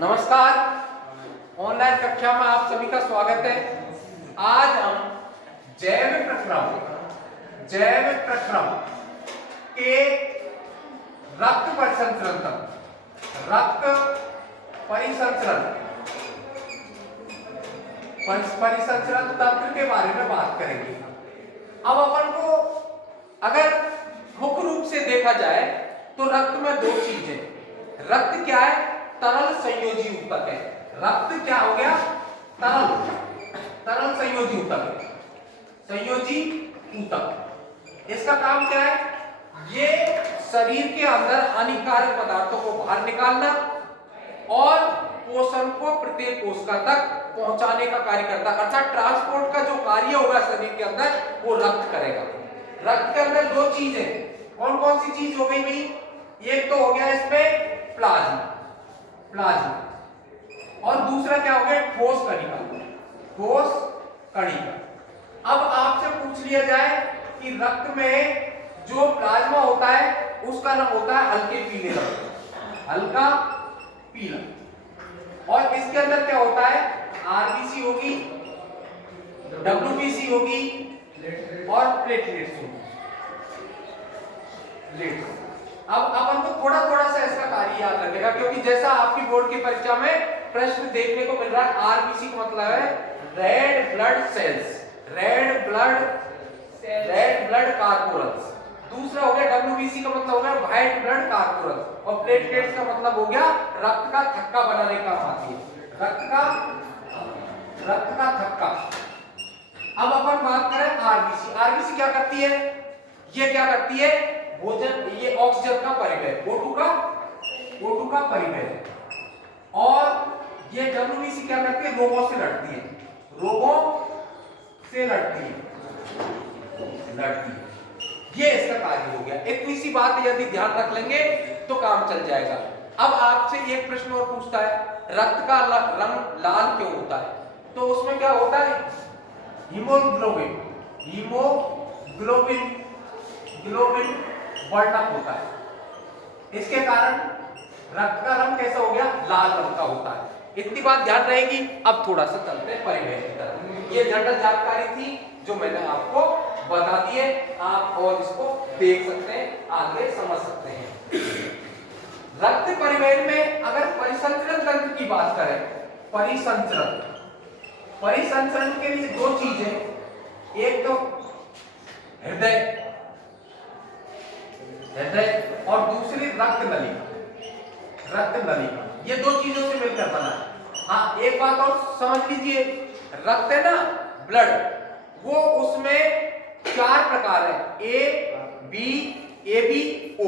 नमस्कार। ऑनलाइन कक्षा में आप सभी का स्वागत है। आज हम जैव प्रक्रम के रक्त परिसंचरण तंत्र के बारे में बात करेंगे। अब अपन को अगर मुख्य रूप से देखा जाए तो रक्त में दो चीजें, रक्त क्या है? तरल संयोजी ऊतक है। रक्त क्या हो गया? तरल संयोजी ऊतक है। संयोजी ऊतक, इसका काम क्या है? ये शरीर के अंदर हानिकारक पदार्थों को बाहर निकालना और पोषण को प्रत्येक कोशिका तक पहुंचाने का कार्य करता है। अर्थात ट्रांसपोर्ट का जो कार्य होगा शरीर के अंदर वो रक्त करेगा। रक्त के अंदर दो चीजें, कौन कौन सी चीज हो गई भाई? एक तो हो गया इसमें प्लाज्मा और दूसरा क्या हो गया? ठोस कणिका। अब आपसे पूछ लिया जाए कि रक्त में जो प्लाज्मा होता है उसका रंग होता है हल्के पीले रंग, हल्का पीला। और इसके अंदर क्या होता है? आरबीसी होगी, डब्ल्यूबीसी होगी और प्लेटलेट्स होगी। अब अपन को थोड़ा थोड़ा सा इसका कार्य याद रखेगा, क्योंकि जैसा आपकी बोर्ड की परीक्षा में प्रश्न देखने को मिल रहा है, आरबीसी का मतलब है red blood cells, red blood corpuscles. दूसरा हो गया डब्ल्यूबीसी का मतलब हो गया व्हाइट ब्लड कार्पोरल्स, और प्लेटलेट्स का मतलब हो गया रक्त का थक्का बनाने का आती है, रक्त का थक्का। अब अपन बात करें आरबीसी। आरबीसी क्या करती है? ये क्या करती है? भोजन, ये ऑक्सीजन का परिवहन, O2 का परिवहन। और ये डब्ल्यूबीसी क्या करती है? रोगों से लड़ती है, ये इसका कार्य हो गया। एक सी बात यदि ध्यान रख लेंगे तो काम चल जाएगा। अब आपसे एक प्रश्न और पूछता है, रक्त का रंग लाल क्यों होता है? तो उसमें क्या होता है? हीमोग्लोबिन वर्णक होता है। इसके कारण रक्त का रंग कैसा हो गया? लाल रंग का होता है। इतनी बात ध्यान रहेगी। अब थोड़ा सा चलते हैं परिवहन की तरफ। ये जनरल जानकारी थी जो मैंने आपको बता दी है, आप और इसको देख सकते हैं, आगे समझ सकते हैं। रक्त परिवहन में अगर परिसंचरण तंत्र की बात करें, परिसंचरण के लिए दो चीजें, एक तो हृदय और दूसरी रक्त नलिका। ये दो चीजों से मिलकर बना है। हाँ, एक बात और समझ लीजिए, रक्त है ना, ब्लड, वो उसमें 4 प्रकार है, ए बी ओ।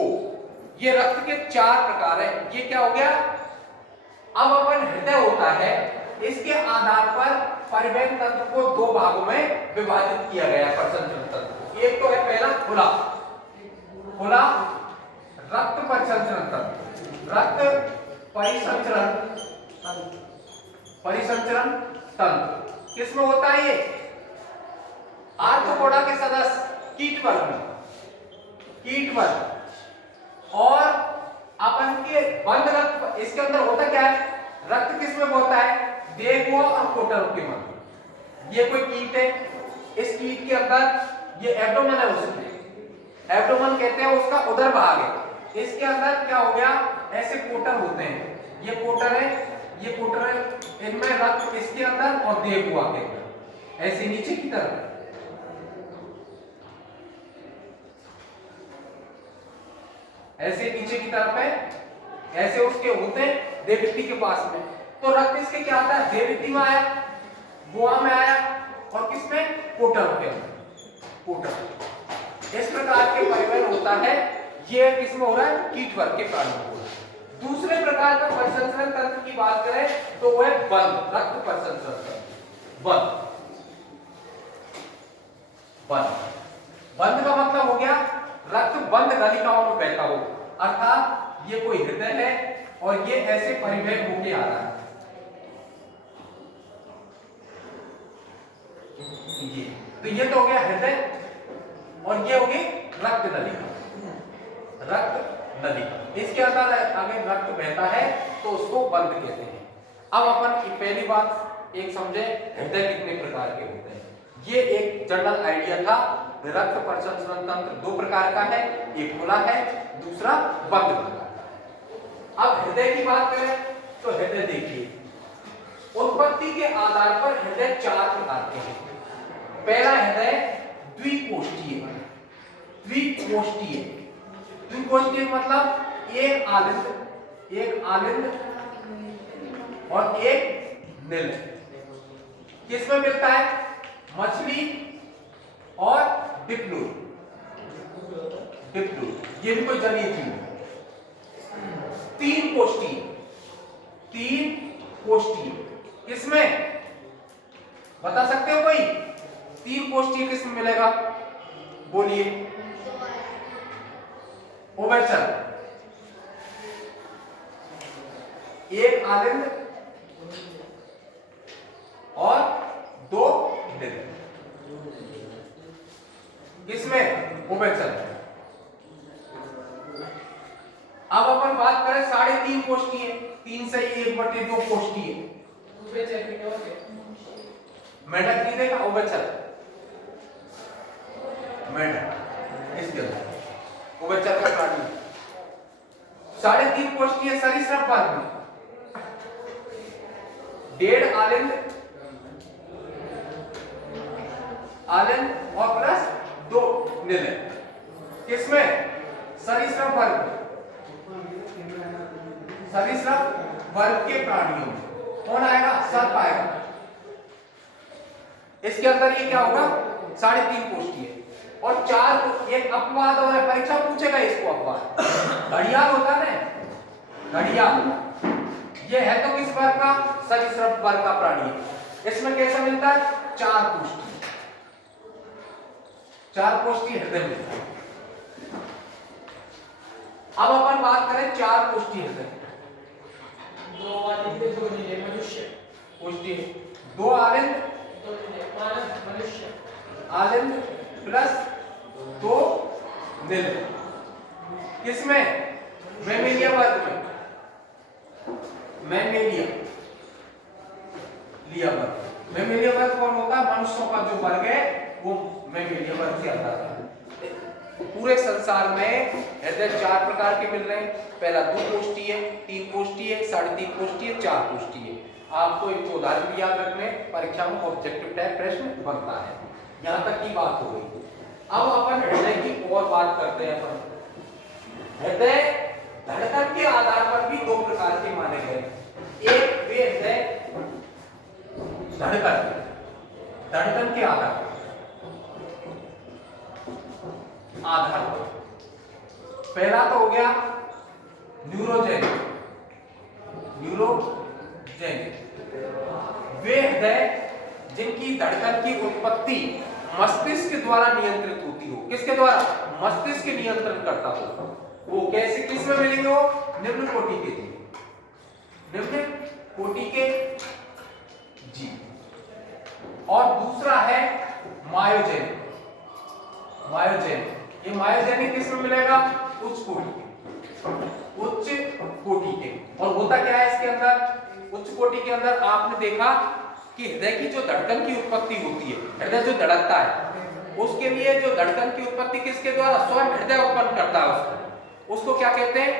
ये रक्त के 4 प्रकार है। ये क्या हो गया? अब अपन हृदय होता है, इसके आधार पर परिवहन तंत्र को 2 भागों में विभाजित किया गया है। परिसंचरण तंत्र एक तो है पहला खुला रक्त परिसंचरण तंत्र, परिसंचरण तंत्र किसमें होता है? ये आर्थ्रोपोडा के सदस्य कीट वर्ग। और अपन के बंद रक्त, इसके अंदर होता क्या है? रक्त किसमें होता है? देहकोआ और कोटरों के मध्य। ये कोई कीट है, इस कीट के अंदर ये एब्डोमेन है, उसमें एब्डोमेन कहते हैं, उसका उदर भाग है। इसके अंदर क्या हो गया? ऐसे कोटर होते हैं, ये कोटर है, इनमें रक्त इसके अंदर और देहकोआ के अंदर ऐसे नीचे की तरफ, ऐसे नीचे की तरफ है, ऐसे उसके होते हैं देहभित्ति के पास में। तो रक्त इसके क्या आता है? देहभित्ति में आया, गुहा में आया, और किसमें? कोटर के अंदर। इस प्रकार के परिवहन होता है। ये किसमें हो रहा है? कीट वर्ग के प्राणियों में हो रहा है। दूसरे प्रकार का परिसंचरण तंत्र की बात करें तो वो है बंद रक्त परिसंचरण तंत्र। बंद का मतलब हो गया रक्त बंद नलिकाओं में बहता हो, अर्थात ये कोई हृदय है और ये ऐसे परिवहन होके आ रहा है। तो ये तो हो गया हृदय और ये हो गई रक्त नलिका। रक्त नदी। इसके अंदर अगर रक्त बहता है तो उसको बंद कहते हैं। अब अपन पहली बात एक समझे, हृदय कितने प्रकार के होते हैं। ये एक जनरल आइडिया था। रक्त परिसंचरण तंत्र दो प्रकार का है, एक खुला है, दूसरा बंद प्रकार का है। अब हृदय की बात करें तो हृदय देखिए, उत्पत्ति के आधार पर हृदय चार प्रकार के हैं। पहला हृदय द्विकोष्ठीय। द्विकोष्ठीय द्विकोष्ठीय मतलब एक आलिंद और एक निलय। किसमें मिलता है? मछली और डिप्लूर। ये भी कोई जलीय जीव है। तीन कोष्ठीय किसमें बता सकते हो कोई? तीन कोष्ठीय किसमें मिलेगा? बोलिए। उभयचर, एक आलिंद और दो निलय। किसमें? उभयचर। अब अपन बात करें 3.5 कोष्ठीय, 3 से 1/2 कोष्ठीय। मेंढक नहीं देगा, उभयचर मेंढक इसके अंदर उभयचर का प्राणी। 3.5 कोष्ठीय सरीसृप वर्ग में 1.5 आलिंद और प्लस 2 निलय। किसमें? सरीसृप वर्ग। सरीसृप वर्ग के प्राणियों में कौन आएगा? सर्प आएगा। इसके अंदर ये क्या होगा? 3.5 कोष्ठीय और 4। एक अपवाद और है, परीक्षा पूछेगा इसको अपवाद। घड़ियाल होता है ना, घड़ियाल, ये है तो किस वर्ग का? सरीसृप वर्ग का प्राणी। इसमें कैसे मिलता है? 4 कोष्ठीय। 4 कोष्ठीय हृदय मिलता है। अब अपन बात करें 4 कोष्ठीय हृदय। 2 आलिंद 2 निलय मनुष्य। कोष्ठीय 2 आलिंद 2 निलय मानव मनुष्य। आलिंद प्लस 2 निलय। किसमें? मैमेलिया वर्ग में। मैमेलिया वर्ग कौन होता है? मनुष्यों का जो वर्ग है वो मैमेलिया वर्ग से आता है। पूरे संसार में हृदय 4 प्रकार के मिल रहे हैं। पहला 2 कोष्ठीय, 3 कोष्ठीय, 3.5 कोष्ठीय, 4 कोष्ठीय। आपको एक उदाहरण भी याद रखने, परीक्षा में ऑब्जेक्टिव टाइप प्रश्न बनता है। यहां तक की बात हो गई। अब अपन हृदय की और बात करते हैं। अपन हृदय धड़कन के आधार पर भी 2 प्रकार के माने गए। एक वे हृदय धड़कन के आधार पर पहला तो हो गया न्यूरोजेनिक। वे हृदय जिनकी धड़कन की उत्पत्ति मस्तिष्क द्वारा नियंत्रित होती हो। किसके द्वारा? मस्तिष्क नियंत्रण करता हो। वो कैसे किसमें मिलेंगे? वो निम्न कोटि के जीव। और दूसरा है मायोजेनिक। ये मायोजेनिक किसमें मिलेगा? उच्च कोटि के। और होता क्या है इसके अंदर? उच्च कोटि के अंदर आपने देखा कि हृदय की जो धड़कन की उत्पत्ति होती है, हृदय जो धड़कता है, उसके लिए जो धड़कन की उत्पत्ति किसके द्वारा? स्वयं हृदय उत्पन्न करता है। उसको क्या कहते हैं?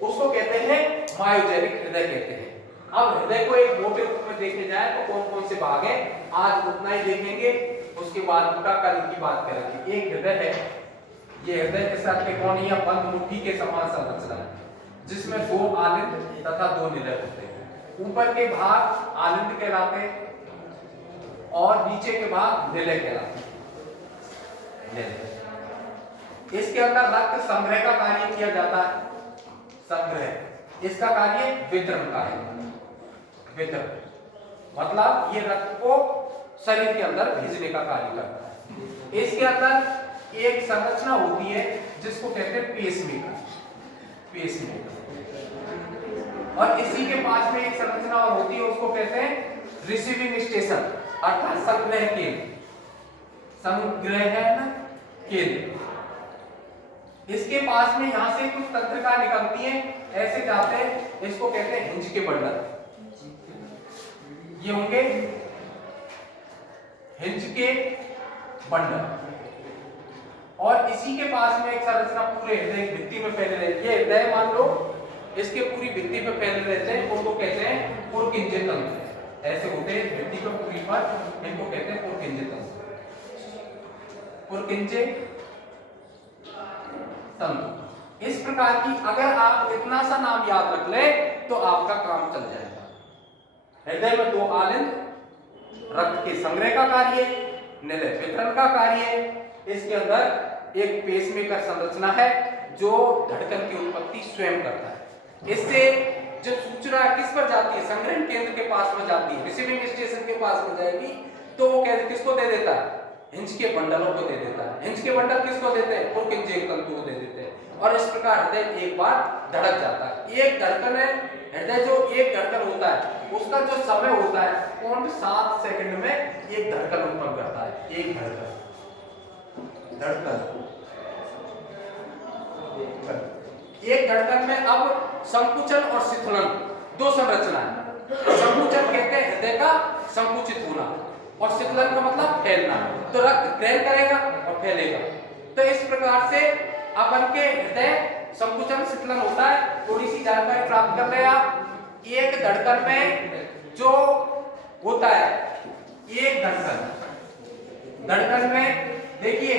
उसको कहते हैं मायोजेनिक हृदय कहते हैं। अब हृदय को एक मोटे रूप में देखे जाए तो कौन कौन से भाग हैं? आज उतना ही देखेंगे, उसके बाद का कल की बात करेंगे। एक हृदय है, ये हृदय के साथ त्रिकोणीय बंद मुट्ठी के समान संरचना है, जिसमें 2 आलिंद तथा 2 निलय होते हैं। ऊपर के भाग आलिंद कहलाते हैं और नीचे के भाग निलय कहलाते हैं। इसके अंदर रक्त संग्रह का कार्य किया जाता है। इसका कार्य वितरण का है। मतलब ये रक्त को शरीर के अंदर भेजने का कार्य करता है। इसके अंदर एक संरचना होती है जिसको कहते हैं पेसमेकर। और इसी के पास में एक संरचना और होती है, उसको कहते हैं रिसीविंग स्टेशन अर्थात संग्रह केंद्र। इसके पास में यहां से कुछ तंत्रिका निकलती है, ऐसे जाते हैं, इसको कहते हैं हिंज के बंडल। ये होंगे हिंज के बंडल। और इसी के पास में एक संरचना पूरे हृदय भित्ति में फैले रहती है। हृदय मान लो इसके पूरी भित्ति पे फैले रहते हैं, उनको कहते हैं पुरकिंजे तंत्र। ऐसे होते हैं भित्ति पे पूरी पर, इनको कहते हैं पुरकिंजे तंत्र, पुरकिंजे तंत्र। इस प्रकार की अगर आप इतना सा नाम याद रख ले तो आपका काम चल जाएगा। हृदय में 2 आलिंद, रक्त के संग्रह का कार्य, निलय वितरण का कार्य। इसके अंदर एक पेसमेकर संरचना है जो धड़कन की उत्पत्ति स्वयं करता है। इससे जब सूचना किस पर जाती है, संग्रहण केंद्र के पास में जाती है, रिसीविंग स्टेशन के पास में जाएगी, तो वो किसको दे देता है, हिंज के बंडलों को दे देता है। हिंज के बंडल किसको देते हैं, पुरकिंजे तंतु को दे देते हैं। और इस प्रकार हृदय एक बार धड़क जाता है। एक धड़कन है, हृदय जो एक धड़कन होता है उसका जो समय होता है 0.7 सेकंड में एक धड़कन उत्पन्न करता है। एक धड़कन एक धड़कन में अब संकुचन और शिथिलन 2 संरचना है। संकुचन कहते हैं हृदय का संकुचित होना, और शिथिलन का मतलब फैलना। तो रक्त ग्रहण करेगा और फैलेगा। तो इस प्रकार से अपन के हृदय संकुचन शिथिलन होता है। थोड़ी सी जानकारी प्राप्त कर ले आप। एक धड़कन में जो होता है, एक धड़कन में देखिए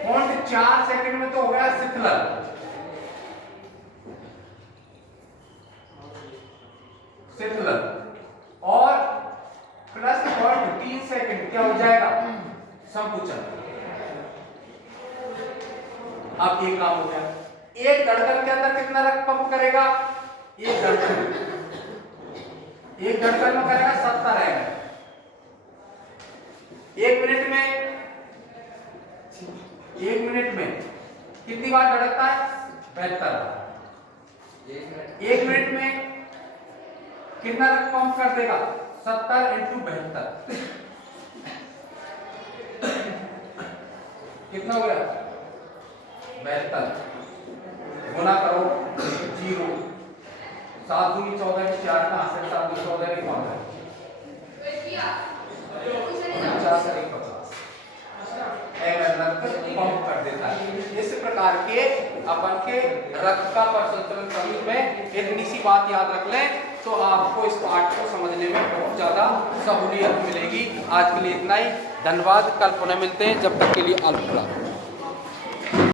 0.4 सेकंड में तो हो गया शिथिलन, और प्लस 0.3 सेकंड क्या हो जाएगा, संकुचन। अब ये काम हो गया। एक धड़कन के अंदर कितना रक्त पंप करेगा, एक धड़कन में करेगा 70 ml। 1 मिनट में कितनी बार धड़कता है, 72 बार। 1 मिनट में कितना रक्त पंप कर देगा, 70 × 72 कितना हो गया, 72 गुना करो 0, 7 दूनी 14 की 4 का 7 दूनी 14 की 15, 50 रक्त पंप कर देता है। इस प्रकार के अपन के रक्त का परिसंचरण तंत्र में इतनी सी बात याद रख लें तो आपको इस पाठ को समझने में बहुत ज्यादा सहूलियत मिलेगी। आज के लिए इतना ही, धन्यवाद। कल पुनः मिलते हैं, जब तक के लिए अलविदा।